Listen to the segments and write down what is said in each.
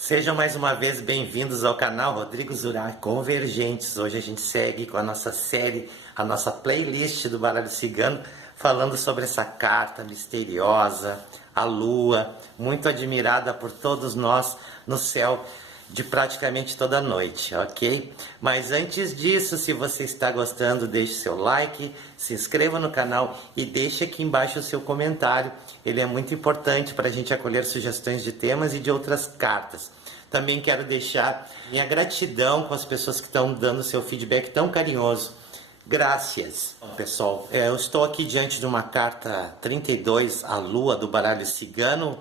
Sejam mais uma vez bem-vindos ao canal Rodrigo Zurá Convergentes. Hoje a gente segue com a nossa série, a nossa playlist do baralho cigano, falando sobre essa carta misteriosa, a lua, muito admirada por todos nós no céu de praticamente toda noite, ok? Mas antes disso, se você está gostando, deixe seu like, se inscreva no canal e deixe aqui embaixo o seu comentário. Ele é muito importante para a gente acolher sugestões de temas e de outras cartas. Também quero deixar minha gratidão com as pessoas que estão dando seu feedback tão carinhoso. Graças, pessoal. Eu estou aqui diante de uma carta 32, a lua do baralho cigano,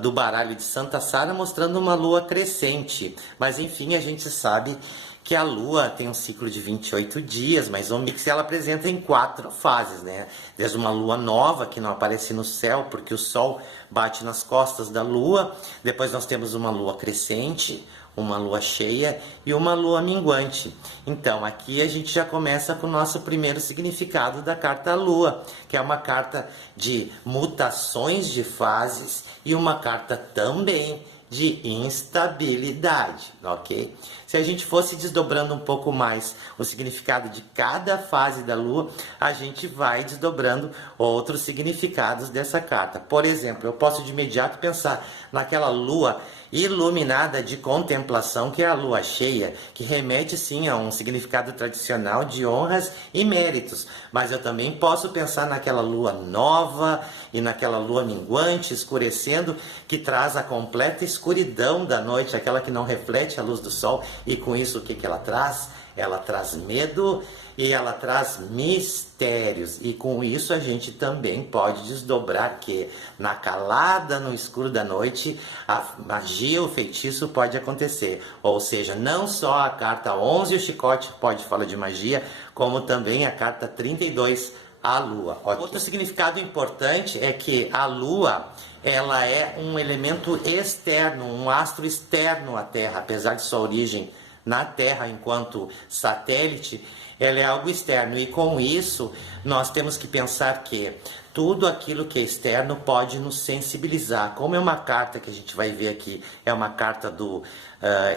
do baralho de Santa Sara, mostrando uma lua crescente. Mas enfim, a gente sabe que a lua tem um ciclo de 28 dias, mas o mix ela apresenta em 4 fases, né? Desde uma lua nova, que não aparece no céu, porque o sol bate nas costas da lua. Depois nós temos uma lua crescente, uma lua cheia e uma lua minguante. Então aqui a gente já começa com o nosso primeiro significado da carta lua, que é uma carta de mutações de fases e uma carta também de instabilidade, ok? Se a gente fosse desdobrando um pouco mais o significado de cada fase da lua, a gente vai desdobrando outros significados dessa carta. Por exemplo, eu posso de imediato pensar naquela lua iluminada de contemplação, que é a lua cheia, que remete sim a um significado tradicional de honras e méritos. Mas eu também posso pensar naquela lua nova e naquela lua minguante, escurecendo, que traz a completa escuridão da noite, aquela que não reflete a luz do sol. E com isso o que ela traz? Ela traz medo e ela traz mistérios. E com isso a gente também pode desdobrar que na calada, no escuro da noite, a magia, o feitiço pode acontecer. Ou seja, não só a carta 11, o chicote, pode falar de magia, como também a carta 32, a lua. Outro significado importante é que a lua, ela é um elemento externo, um astro externo à Terra, apesar de sua origem na Terra enquanto satélite, ela é algo externo, e com isso nós temos que pensar que tudo aquilo que é externo pode nos sensibilizar. Como é uma carta que a gente vai ver aqui, é uma carta do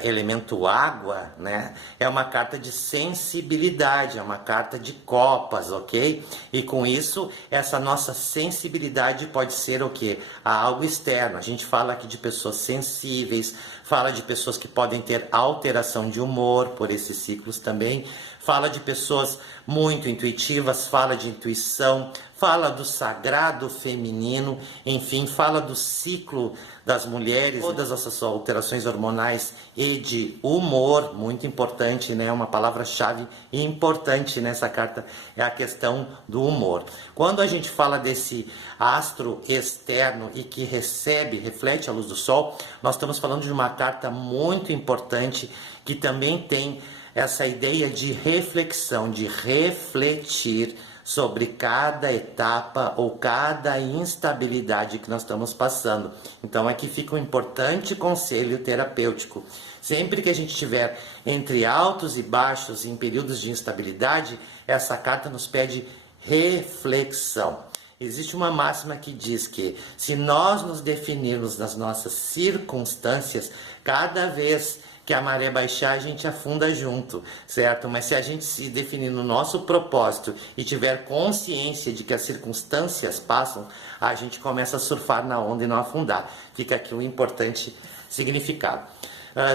elemento água, né? É uma carta de sensibilidade, é uma carta de copas, ok? E com isso, essa nossa sensibilidade pode ser o quê? A algo externo. A gente fala aqui de pessoas sensíveis, fala de pessoas que podem ter alteração de humor por esses ciclos também, fala de pessoas muito intuitivas, fala de intuição, fala do sagrado feminino, enfim, fala do ciclo das mulheres, todas essas alterações hormonais e de humor, muito importante, né? Uma palavra-chave importante nessa carta é a questão do humor. Quando a gente fala desse astro externo e que reflete a luz do sol, nós estamos falando de uma carta muito importante que também tem essa ideia de reflexão, de refletir sobre cada etapa ou cada instabilidade que nós estamos passando. Então aqui fica um importante conselho terapêutico. Sempre que a gente estiver entre altos e baixos, em períodos de instabilidade, essa carta nos pede reflexão. Existe uma máxima que diz que se nós nos definirmos nas nossas circunstâncias, cada vez que a maré baixar, a gente afunda junto, certo? Mas se a gente se definir no nosso propósito e tiver consciência de que as circunstâncias passam, a gente começa a surfar na onda e não afundar. Fica aqui um importante significado.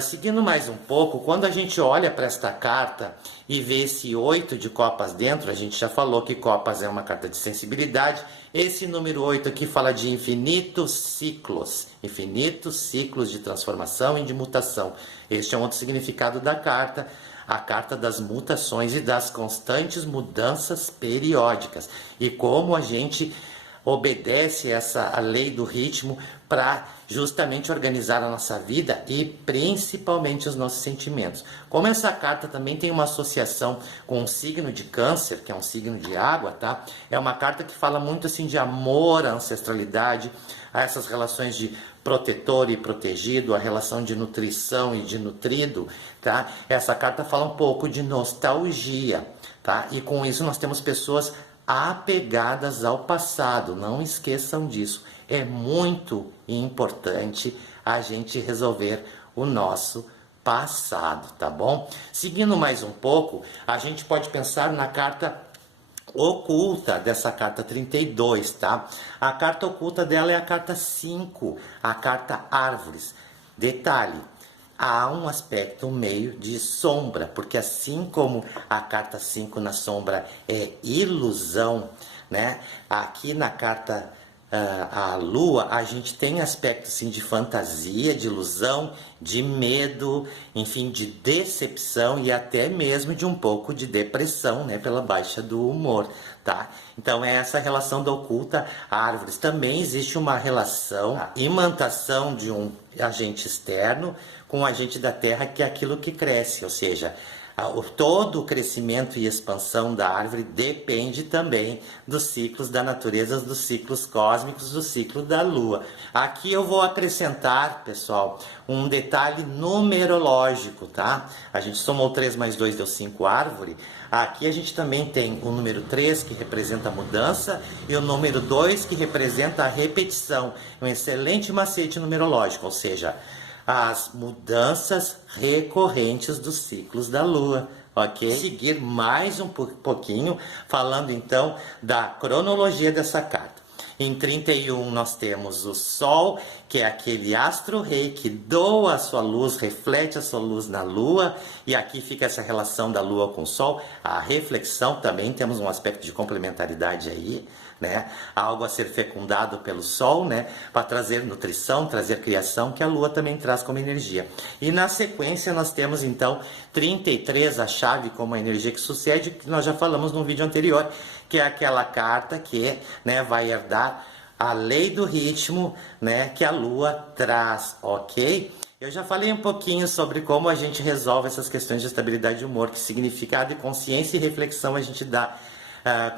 Seguindo mais um pouco, quando a gente olha para esta carta e vê esse 8 de copas dentro, a gente já falou que copas é uma carta de sensibilidade. Esse número 8 aqui fala de infinitos ciclos de transformação e de mutação. Este é um outro significado da carta, a carta das mutações e das constantes mudanças periódicas. E como a gente obedece a lei do ritmo para justamente organizar a nossa vida e principalmente os nossos sentimentos. Como essa carta também tem uma associação com o signo de Câncer, que é um signo de água, tá? É uma carta que fala muito assim de amor à ancestralidade, a essas relações de protetor e protegido, a relação de nutrição e de nutrido, tá? Essa carta fala um pouco de nostalgia, tá? E com isso nós temos pessoas apegadas ao passado, não esqueçam disso. É muito importante a gente resolver o nosso passado, tá bom? Seguindo mais um pouco, a gente pode pensar na carta oculta dessa carta 32, tá? A carta oculta dela é a carta 5, a carta árvores. Detalhe, há um aspecto meio de sombra, porque assim como a carta 5 na sombra é ilusão, né? Aqui na carta a lua, a gente tem aspectos sim de fantasia, de ilusão, de medo, enfim, de decepção e até mesmo de um pouco de depressão, né, pela baixa do humor, tá? Então é essa relação da oculta árvores. Também existe uma relação, a imantação de um agente externo com o agente da terra, que é aquilo que cresce, ou seja, todo o crescimento e expansão da árvore depende também dos ciclos da natureza, dos ciclos cósmicos, do ciclo da lua. Aqui eu vou acrescentar, pessoal, um detalhe numerológico, tá? A gente somou 3 mais 2 deu 5 árvore. Aqui a gente também tem o número 3, que representa a mudança, e o número 2, que representa a repetição. Um excelente macete numerológico, ou seja, as mudanças recorrentes dos ciclos da lua, ok? Seguir mais um pouquinho, falando então da cronologia dessa carta. Em 31 nós temos o Sol, que é aquele astro-rei que doa a sua luz, reflete a sua luz na Lua, e aqui fica essa relação da Lua com o Sol, a reflexão também, temos um aspecto de complementaridade aí, né? Algo a ser fecundado pelo Sol, né? Para trazer nutrição, trazer criação, que a Lua também traz como energia. E na sequência nós temos então 33, a chave como a energia que sucede, que nós já falamos no vídeo anterior, que é aquela carta que, né, vai herdar a lei do ritmo, né, que a Lua traz, ok? Eu já falei um pouquinho sobre como a gente resolve essas questões de estabilidade de humor, que significado e consciência e reflexão a gente dá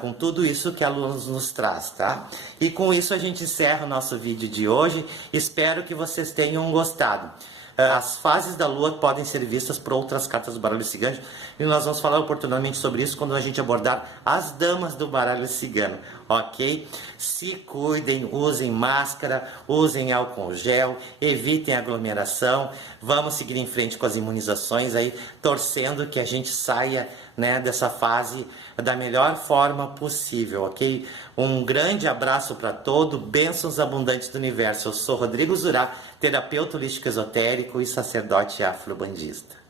com tudo isso que a Lua nos traz, tá? E com isso a gente encerra o nosso vídeo de hoje. Espero que vocês tenham gostado. As fases da Lua podem ser vistas por outras cartas do baralho cigano, e nós vamos falar oportunamente sobre isso quando a gente abordar as damas do baralho cigano, ok? Se cuidem, usem máscara, usem álcool gel, evitem aglomeração, vamos seguir em frente com as imunizações aí, torcendo que a gente saia, né, dessa fase da melhor forma possível, ok? Um grande abraço para todos, bênçãos abundantes do universo. Eu sou Rodrigo Zurá, terapeuta holístico esotérico e sacerdote afrobandista.